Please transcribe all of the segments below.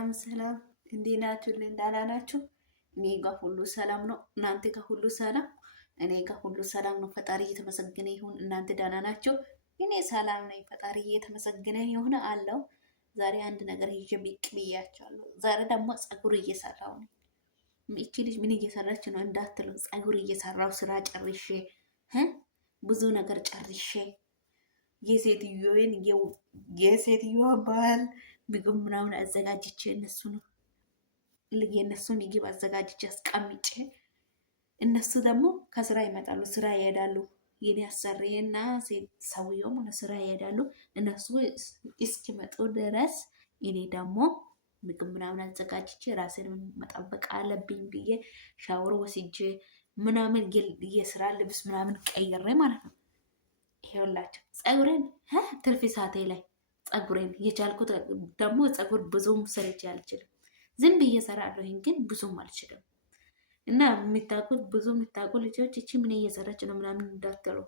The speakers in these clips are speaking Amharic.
ሰላም እንዴት ናችሁልኝ? ደህና ናችሁ? እኔ ጋር ሁሉ ሰላም ነው። እናንተ ጋር ሁሉ ሰላም? እኔ ጋር ሁሉ ሰላም ነው። ፈጣሪ እየተመሰገነ ይሁን። እናንተ ደህና ናችሁ? እኔ ሰላም ነኝ። ፈጣሪ እየተመሰገነ ይሁን አለው። ዛሬ አንድ ነገር ይዤ ብቅ ብያቸዋለሁ። ዛሬ ደግሞ ፀጉር እየሰራው ነው። ይቺ ልጅ ምን እየሰራች ነው እንዳትሉ፣ ፀጉር እየሰራው ስራ ጨርሼ ብዙ ነገር ጨርሼ የሴትዮዋ ባል ምግብ ምናምን አዘጋጅቼ የእነሱን ምግብ አዘጋጅቼ አስቀምጬ እነሱ ደግሞ ከስራ ይመጣሉ፣ ስራ ይሄዳሉ። የኔ አሰሪና ሰውየው ስራ ይሄዳሉ። እነሱ እስኪመጡ ድረስ እኔ ደግሞ ምግብ ምናምን አዘጋጅቼ ራሴን መጠበቅ አለብኝ ብዬ ሻወር ወስጄ ምናምን የስራ ልብስ ምናምን ቀይሬ ማለት ነው። ይሄውላችሁ ፀጉሬን ትርፍ ሰዓቴ ላይ ፀጉሬን የቻልኩት ደግሞ ፀጉር ብዙም ሰርቼ አልችልም። ዝም ብዬ እሰራለሁኝ ግን ብዙም አልችልም። እና የሚታቁት ብዙ የሚታቁ ልጆች እቺ ምን እየሰራች ነው ምናምን እንዳትሉ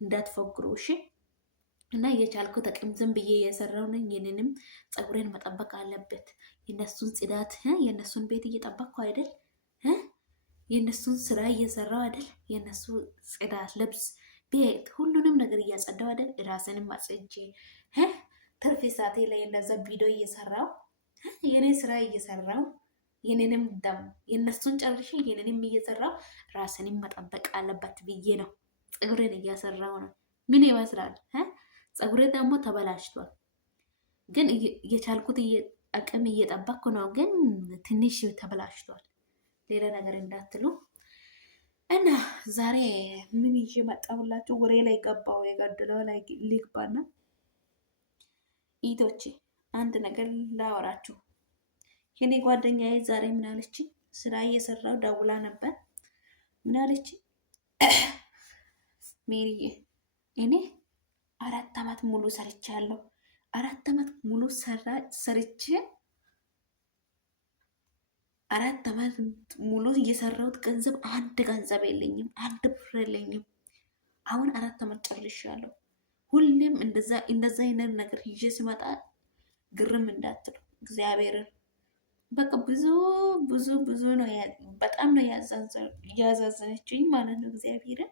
እንዳትፎግሩ እሺ። እና የቻልኩት አቅም ዝም ብዬ እየሰራው ነኝ። የኔንም ፀጉሬን መጠበቅ አለበት። የነሱን ጽዳት የነሱን ቤት እየጠበቅኩ አይደል? የነሱን ስራ እየሰራው አይደል? የነሱ ጽዳት ልብስ ቤት ሁሉንም ነገር እያጸዳው አይደል? ራስንም አጽጄ ትርፍ ሰዓቴ ላይ እንደዛ ቪዲዮ እየሰራው የኔ ስራ እየሰራው የኔንም ደግሞ የነሱን ጨርሼ የኔንም እየሰራው ራስንም መጠበቅ አለበት ብዬ ነው ፀጉሬን እያሰራው ነው። ምን ይመስላል? ፀጉሬ ደግሞ ተበላሽቷል፣ ግን የቻልኩት አቅም እየጠበቅኩ ነው። ግን ትንሽ ተበላሽቷል። ሌላ ነገር እንዳትሉ እና ዛሬ ምን ይዤ መጣሁላችሁ? ወሬ ላይ ገባው የገደለው ላይ ሊግባና ኢቶቼ አንድ ነገር ላወራችሁ። የኔ ጓደኛዬ ዛሬ ምን አለች? ስራ እየሰራው ደውላ ነበር። ምን አለች? ሜሪዬ እኔ 4 ዓመት ሙሉ ሰርቻለሁ። 4 ዓመት ሙሉ ሰርቼ 4 ዓመት ሙሉ እየሰራሁት አንድ ገንዘብ የለኝም፣ አንድ ብር የለኝም። አሁን 4 ዓመት ጨርሻለሁ። ሁሌም እንደዛ አይነት ነገር ይዤ ሲመጣ ግርም እንዳትሉ እግዚአብሔርን። በቃ ብዙ ነው፣ በጣም ነው ያዛዘነችኝ ማለት ነው። እግዚአብሔርን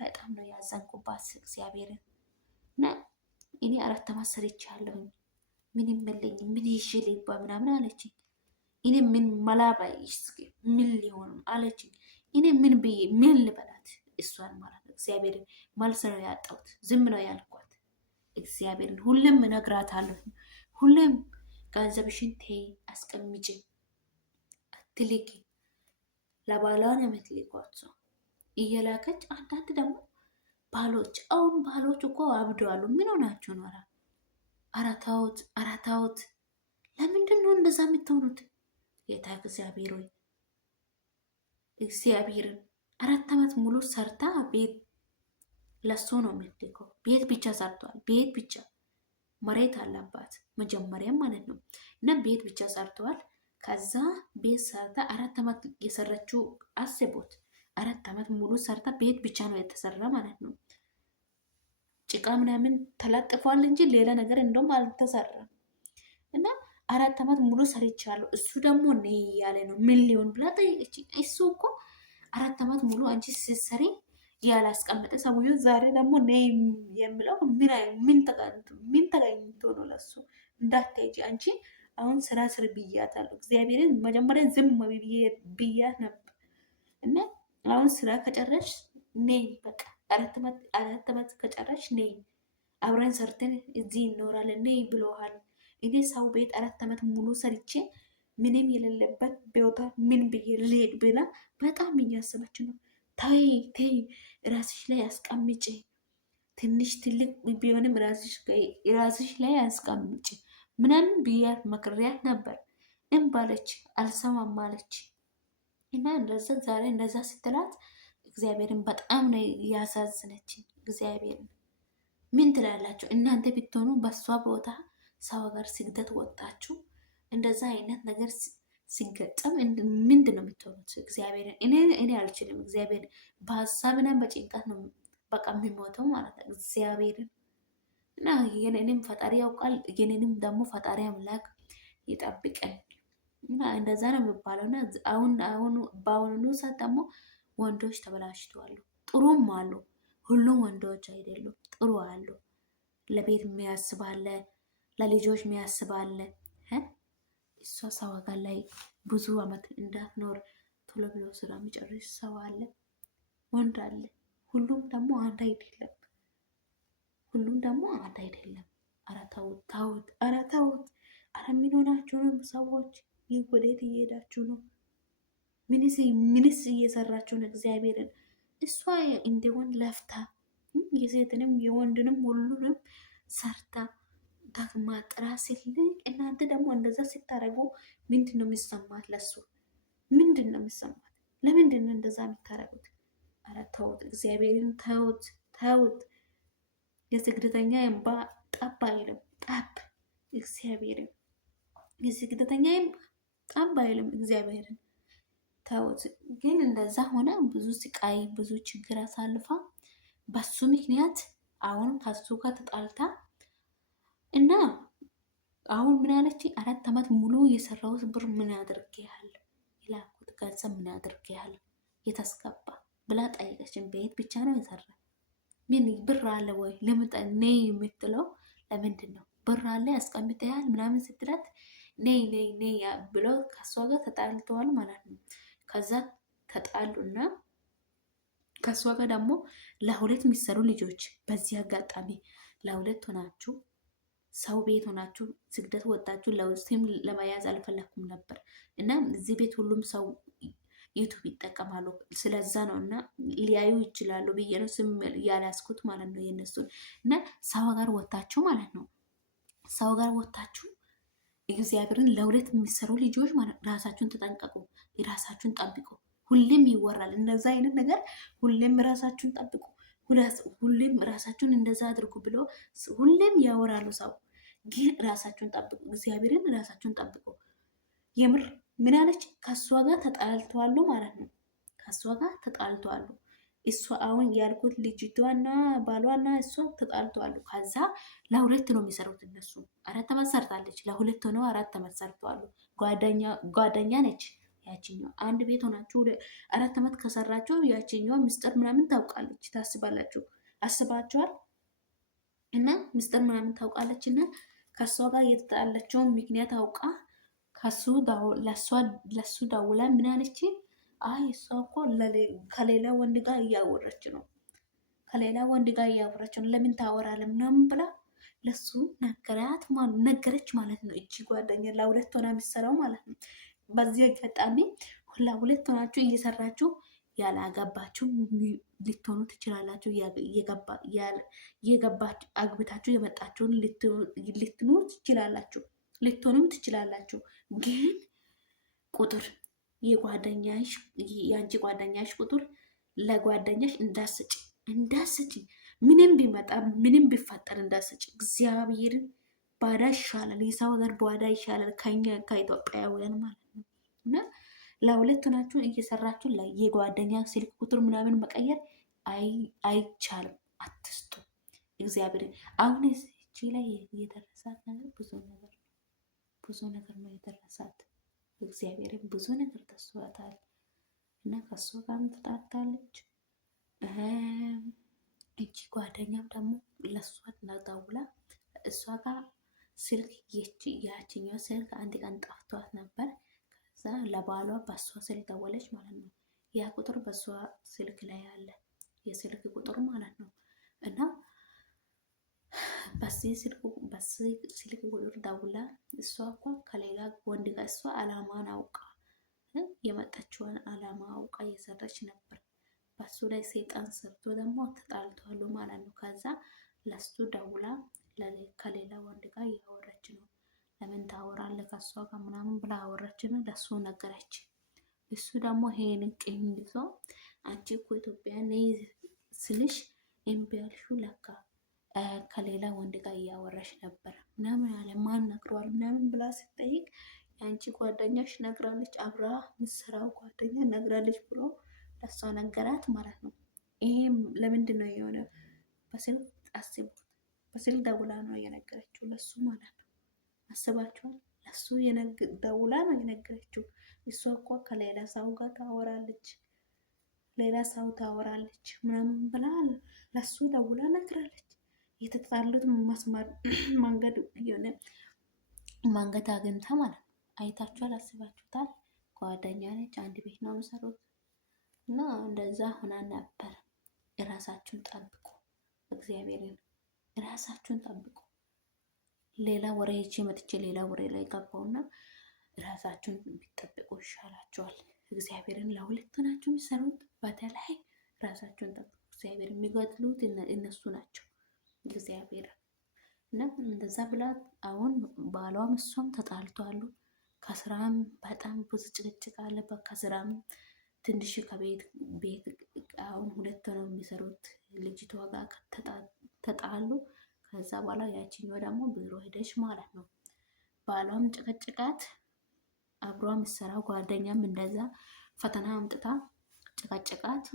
በጣም ነው ያዘንኩባት እግዚአብሔርን። እና እኔ 4 ዓመት ሰርቻለሁኝ፣ ምንም የለኝም፣ ምን ይዤ ልግባ ምናምን አለችኝ። እኔ ምን መላባይ ምን ሊሆን አለችኝ። እኔ ምን ብዬ ምን ልበላት እሷን ማለት ነው። እግዚአብሔርን መልስ ነው ያጣሁት። ዝም ነው ያልኳት። እግዚአብሔርን ሁሌም እነግራታለሁ። ሁሌም ገንዘብሽን ተይ አስቀምጪ፣ አትልቂ። ለባሏን የምትልኳት ሰው እየላከች አንዳንድ ደግሞ ባሎች፣ አሁን ባሎች እኮ አብደዋሉ። ምን ሆናችሁ ነው? አራታውት ለምንድን ነው እንደዛ የምትሆኑት? ጌታ እግዚአብሔር ሆይ እግዚአብሔርን 4 ዓመት ሙሉ ሰርታ ቤት ለሱ ነው የምትልከው። ቤት ብቻ ሰርቷል። ቤት ብቻ መሬት አለባት መጀመሪያ ማለት ነው። እና ቤት ብቻ ሰርተዋል። ከዛ ቤት ሰርታ 4 ዓመት የሰራችው አስቦት። 4 ዓመት ሙሉ ሰርታ ቤት ብቻ ነው የተሰራ ማለት ነው። ጭቃ ምናምን ተለጥፏል እንጂ ሌላ ነገር እንደውም አልተሰራም። እና 4 ዓመት ሙሉ ሰርቻለሁ። እሱ ደግሞ ነይ እያለ ነው። ምን ሊሆን ብላ ጠየቀች። እሱ እኮ 4 ዓመት ሙሉ አንቺ ስትሰሪ ያላስቀመጠ ሰውዬው ዛሬ ደግሞ ነይ የሚለው ምን ተገኝቶ ነው? ለሱ እንዳትሄጂ አንቺ አሁን ስራ ስር ብያታለሁ። እግዚአብሔርን መጀመሪያ ዝም ብያት ነበር። እና አሁን ስራ ከጨረሽ ነይ፣ በቃ 4 ዓመት ከጨረሽ ነይ፣ አብረን ሰርተን እዚህ ይኖራለን ነይ ብሎሃል። እኔ ሰው ቤት 4 ዓመት ሙሉ ሰርቼ ምንም የሌለበት ቦታ ምን ብዬ ልሄድ ብላ በጣም እያሰበች ነው። ተይ ራስሽ ላይ አስቀምጪ፣ ትንሽ ትልቅ ቢሆንም ራስሽ ላይ አስቀምጪ ምናምን ብያት መክሪያት ነበር። ባለች አልሰማም አለች። እና እንደዛ ዛሬ እንደዛ ስትላት እግዚአብሔርን በጣም ነው ያሳዝነችኝ። እግዚአብሔርን ምን ትላላችሁ እናንተ ብትሆኑ? በሷ ቦታ ሰው ሀገር ስግደት ወጣችሁ እንደዛ አይነት ነገር ሲገጠም ምንድን ነው የምትሆኑት? እግዚአብሔርን እኔ አልችልም። እግዚአብሔር በሀሳብና በጭንቀት ነው በቃ የሚሞተው ማለት ነው። እግዚአብሔርን እና የኔንም ፈጣሪ ያውቃል፣ የኔንም ደግሞ ፈጣሪ አምላክ ይጠብቀን። እና እንደዛ ነው የሚባለው። እና አሁን በአሁኑ ሰዓት ደግሞ ወንዶች ተበላሽተዋል። ጥሩም አሉ፣ ሁሉም ወንዶች አይደሉም፣ ጥሩ አሉ። ለቤት የሚያስባለ፣ ለልጆች የሚያስባለ። እሷ ሰው ሀገር ላይ ብዙ አመት እንዳትኖር ቶሎ ብሎ ስራ የሚጨርስ ሰው አለ፣ ወንድ አለ። ሁሉም ደግሞ አንድ አይደለም። ሁሉም ደግሞ አንድ አይደለም። ኧረ ተውት ተውት፣ ኧረ ተውት። ኧረ ምን ሆናችሁ ነው ሰዎች? ይህ ወዴት እየሄዳችሁ ነው? ምንስ እየሰራችሁ ነው? እግዚአብሔርን እሷ እንዲሆን ለፍታ የሴትንም የወንድንም ሁሉንም ሰርታ ዳግማ ጥራ ሲልቅ እናንተ ደግሞ እንደዛ ስታደርጉ ምንድን ነው የሚሰማት? ለሱ ምንድን ነው የሚሰማት? ለምንድን ነው እንደዛ የምታደርጉት? ኧረ ተውት፣ እግዚአብሔርን ተውት፣ ተውት። የስግደተኛ እንባ ጠብ አይልም፣ ጠብ እግዚአብሔርን የስግደተኛ እንባ ጠብ አይልም። እግዚአብሔርን ተውት። ግን እንደዛ ሆነ ብዙ ስቃይ ብዙ ችግር አሳልፋ በሱ ምክንያት አሁን ከሱ ጋር ተጣልታ እና አሁን ምን አለች? 4 ዓመት ሙሉ የሰራሁት ብር ምን ያደርግያል? የላኩት ገንዘብ ምን ያደርግያል? የተስገባ ብላ ጠይቀችን። ቤት ብቻ ነው የሰራ። ምን ብር አለ ወይ ነይ የምትለው ለምንድን ነው? ብር አለ ያስቀምጠያል ምናምን ስትላት ነይ ነይ ነይ ብሎ ከሷ ጋር ተጣልተዋል ማለት ነው። ከዛ ተጣሉና ከሷ ጋር ደግሞ ለሁለት የሚሰሩ ልጆች በዚህ አጋጣሚ ለሁለት ሆናችሁ ሰው ቤት ሆናችሁ ስግደት ወጣችሁ ለውስም ለመያዝ አልፈለኩም ነበር እና እዚህ ቤት ሁሉም ሰው ዩቱብ ይጠቀማሉ። ስለዛ ነው እና ሊያዩ ይችላሉ ብዬ ነው ስም ያላስኩት ማለት ነው የነሱን እና ሰው ጋር ወጣችሁ ማለት ነው። ሰው ጋር ወጣችሁ እግዚአብሔርን ለሁለት የሚሰሩ ልጆች ማለት ራሳችሁን ተጠንቀቁ፣ ራሳችሁን ጠብቁ። ሁሌም ይወራል እንደዛ አይነት ነገር። ሁሌም ራሳችሁን ጠብቁ፣ ሁሌም ራሳችሁን እንደዛ አድርጉ ብሎ ሁሌም ያወራሉ ሰው። ግን ራሳችሁን ጠብቁ፣ እግዚአብሔርን ራሳችሁን ጠብቁ። የምር ምን አለች? ከእሷ ጋር ተጣልተዋሉ ማለት ነው። ከእሷ ጋር ተጣልተዋሉ። እሷ አሁን ያልኩት ልጅቷና ባሏና እሷ ተጣልተዋሉ። ከዛ ለሁለት ነው የሚሰሩት እነሱ። 4 ዓመት ሰርታለች። ለሁለት ሆነው 4 ዓመት ሰርተዋሉ። ጓደኛ ነች ያችኛው። አንድ ቤት ሆናችሁ 4 ዓመት ከሰራችሁ ያችኛዋ ምስጢር ምናምን ታውቃለች። ታስባላችሁ፣ አስባችኋል? እና ምስጢር ምናምን ታውቃለች። እና ከእሷ ጋር የተጣላቸውን ምክንያት አውቃ ለሱ ደውላ ምን አለች? አይ እሷ እኮ ከሌላ ወንድ ጋር እያወረች ነው፣ ከሌላ ወንድ ጋር እያወረች ነው፣ ለምን ታወራለህ ምናምን ብላ ለሱ ነገረች ማለት ነው። እቺ ጓደኛ ለሁለት ሆና የሚሰራው ማለት ነው። በዚህ አጋጣሚ ለሁለት ሆናችሁ እየሰራችሁ ያላገባችሁ ልትሆኑ ትችላላችሁ። የገባችሁ አግብታችሁ የመጣችሁን ልትኖሩ ትችላላችሁ፣ ልትሆኑም ትችላላችሁ። ግን ቁጥር የአንቺ ጓደኛሽ ቁጥር ለጓደኛሽ እንዳስጭ ምንም ቢመጣ ምንም ቢፈጠር እንዳስጭ። እግዚአብሔርን ባዳ ይሻላል፣ የሰው ሀገር ባዳ ይሻላል ከኛ ከኢትዮጵያውያን ማለት ነው። እና ለሁለት ናችሁ እየሰራችሁ ላይ የጓደኛ ስልክ ቁጥር ምናምን መቀየር አይቻልም። አትስጡ። እግዚአብሔር አሁን እቺ ላይ የደረሳት ነገር ብዙ ነገር ነው የደረሳት። እግዚአብሔርን ብዙ ነገር ተስዋታል እና ከሱ ጋርም ተጣጣለች። እቺ ጓደኛም ደግሞ ለሷ ደውላ እሷ ጋር ስልክ ያችኛው ስልክ አንድ ቀን ጠፍቷት ነበር። ከዛ ለባሏ በሷ ስልክ ደወለች ማለት ነው። ያ ቁጥር በሷ ስልክ ላይ አለ፣ የስልክ ቁጥር ማለት ነው። እና በዚህ ስልክ ቁጥር ደውላ እሷ እኮ ከሌላ ወንድ ጋር እሷ አላማን አውቃ የመጣችውን አላማ አውቃ እየሰራች ነበር። በሱ ላይ ሰይጣን ሰርቶ ደግሞ ተጣልተዋሉ ማለት ነው። ከዛ ለሱ ደውላ ከሌላ ወንድ ጋር እያወራች ነው። ለምን ታወራለህ ከሷ ጋር ምናምን ብላ አወራች ነው። ለሱ ነገረች። እሱ ደግሞ ይሄንን ቅኝ ይዞ አንቺ እኮ ኢትዮጵያ ነይ ስልሽ እምቢ አልሽው ለካ ከሌላ ወንድ ጋር እያወራሽ ነበር ምናምን ያለ ማን ነግሯል ምናምን ብላ ስትጠይቅ የአንቺ ጓደኛሽ ነግራለች፣ አብራ ምሰራው ጓደኛ ነግራለች ብሎ ለሷ ነገራት ማለት ነው። ይሄም ለምንድን ነው የሆነ በስልክ አስቡት፣ በስልክ ደውላ ነው የነገረችው ለሱ ማለት ነው። አስባችኋል? ለሱ ደውላ ነው የነገረችው። እሷ እኮ ከሌላ ሰው ጋር ታወራለች፣ ሌላ ሰው ታወራለች ምናምን ብላ ለሱ ደውላ ነግራለች። የተጣሉት መስመር መንገድ የሆነ መንገድ አግኝታ ማለት ነው። አይታችኋል፣ አስባችሁታል። ጓደኛ ነች፣ አንድ ቤት ነው የሚሰሩት እና እንደዛ ሆና ነበር። የራሳችሁን ጠብቁ፣ እግዚአብሔርን ራሳችሁን ጠብቁ። ሌላ ወሬ ይዤ መጥቼ ሌላ ወሬ ላይ ገባውና ራሳችሁን ቢጠብቁ ይሻላችኋል። እግዚአብሔርን ለሁለት ናችሁ የሚሰሩት። በተለይ ራሳችሁን ጠብቁ። እግዚአብሔር የሚገድሉት እነሱ ናቸው። እግዚአብሔር እና እንደዛ ብላ አሁን ባሏም እሷም ተጣልተዋሉ። ከስራም በጣም ብዙ ጭቅጭቅ አለበት። ከስራም ትንሽ ከቤት አሁን ሁለት ነው የሚሰሩት። ልጅቷ ጋር ተጣሉ። ከዛ በኋላ ያችኛው ደግሞ ቢሮ ሄደች ማለት ነው። ባሏም ጭቅጭቃት፣ አብሯ ምሰራው ጓደኛም እንደዛ ፈተና አምጥታ ጭቅጭቃት፣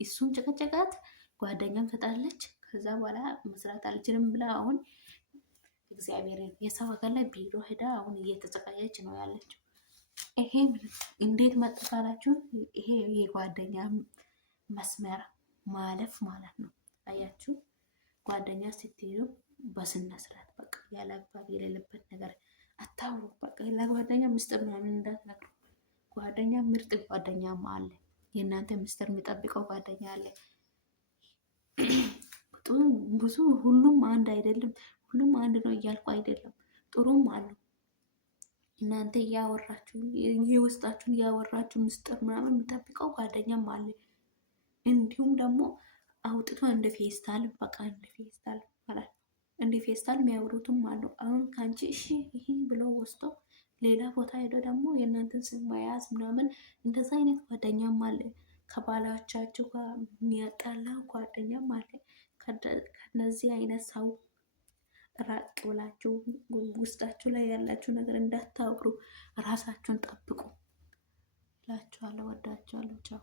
እሱም ጭቅጭቃት፣ ጓደኛም ተጣለች። ከዛ በኋላ መስራት አልችልም ብላ አሁን እግዚአብሔርን የሰው ሀገር ላይ ቢሮ ሄዳ አሁን እየተሰቃየች ነው ያለችው። ይሄ እንዴት መጥፋላችሁ? ይሄ የጓደኛ መስመር ማለፍ ማለት ነው። አያችሁ፣ ጓደኛ ስትይዙ በስነ ስርዓት በቃ ያለ አግባብ የሌለበት ነገር አታውሩ። በቃ ለጓደኛ ምስጢር ምናምን እንዳትነግሩ። ጓደኛ ምርጥ ጓደኛም አለ። የእናንተ ምስጢር የሚጠብቀው ጓደኛ አለ። ብዙ ሁሉም አንድ አይደለም። ሁሉም አንድ ነው እያልኩ አይደለም። ጥሩም አሉ። እናንተ እያወራችሁ የውስጣችሁን እያወራችሁ ምስጢር ምናምን የሚጠብቀው ጓደኛም አለ። እንዲሁም ደግሞ አውጥቶ እንደ ፌስታል በቃ እንደ ፌስታል ማለት ነው። እንደ ፌስታል የሚያወሩትም አሉ። አሁን ከአንቺ እሺ ይሄ ብሎ ወስዶ ሌላ ቦታ ሄዶ ደግሞ የእናንተን ስም መያዝ ምናምን እንደዛ አይነት ጓደኛም አለ። ከባላቻችሁ ጋር የሚያጣላ ጓደኛም አለ። ከነዚህ አይነት ሰው ራቅ ብላችሁ ውስጣችሁ ላይ ያላችሁ ነገር እንዳታወሩ፣ ራሳችሁን ጠብቁ እላችኋለሁ። ወዳችኋለሁ። ቻው